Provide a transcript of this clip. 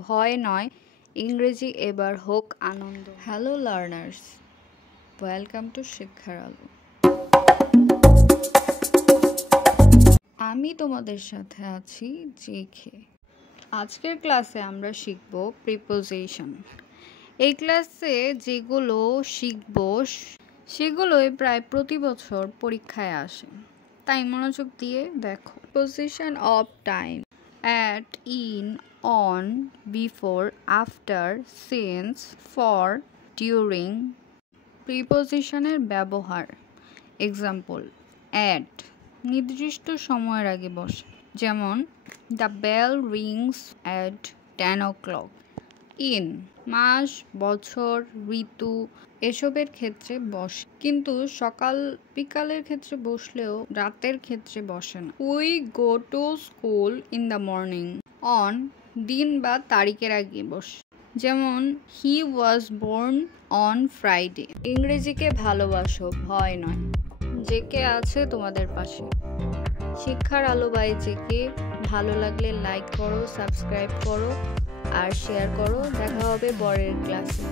ভয় নয়, ইংরেজি এবার হোক আনন্দ। হ্যালো লার্নার্স, ওয়েলকাম টু শিক্ষার আলো। আমি তোমাদের সাথে আছি জেকে। আজকের ক্লাসে আমরা শিখব প্রিপোজিশন। এই ক্লাসে যেগুলো শিখব সেগুলোই প্রায় প্রতি বছর পরীক্ষায় আসে, তাই মনোযোগ দিয়ে দেখো। Preposition of time: at, in, on, before, after, since, for, during। প্রিপোজিশনের ব্যবহার: এক্সাম্পল, at নির্দিষ্ট সময়ের আগে বসে, যেমন the bell rings at 10 o'clock। In মাস, বছর, ঋতু এসবের ক্ষেত্রে বসে, কিন্তু সকাল বিকালের ক্ষেত্রে বসলেও রাতের ক্ষেত্রে বসে না। We go to school in the morning. On দিন বা তারিখের আগে বসে, যেমন হি ওয়াজ বোর্ন অন ফ্রাইডে। ইংরেজিকে ভালোবাসো, ভয় নয়। জেকে আছে তোমাদের পাশে। শিক্ষার আলো বাই জেকে ভালো লাগলে লাইক করো, সাবস্ক্রাইব করো আর শেয়ার করো। দেখা হবে পরের ক্লাসে।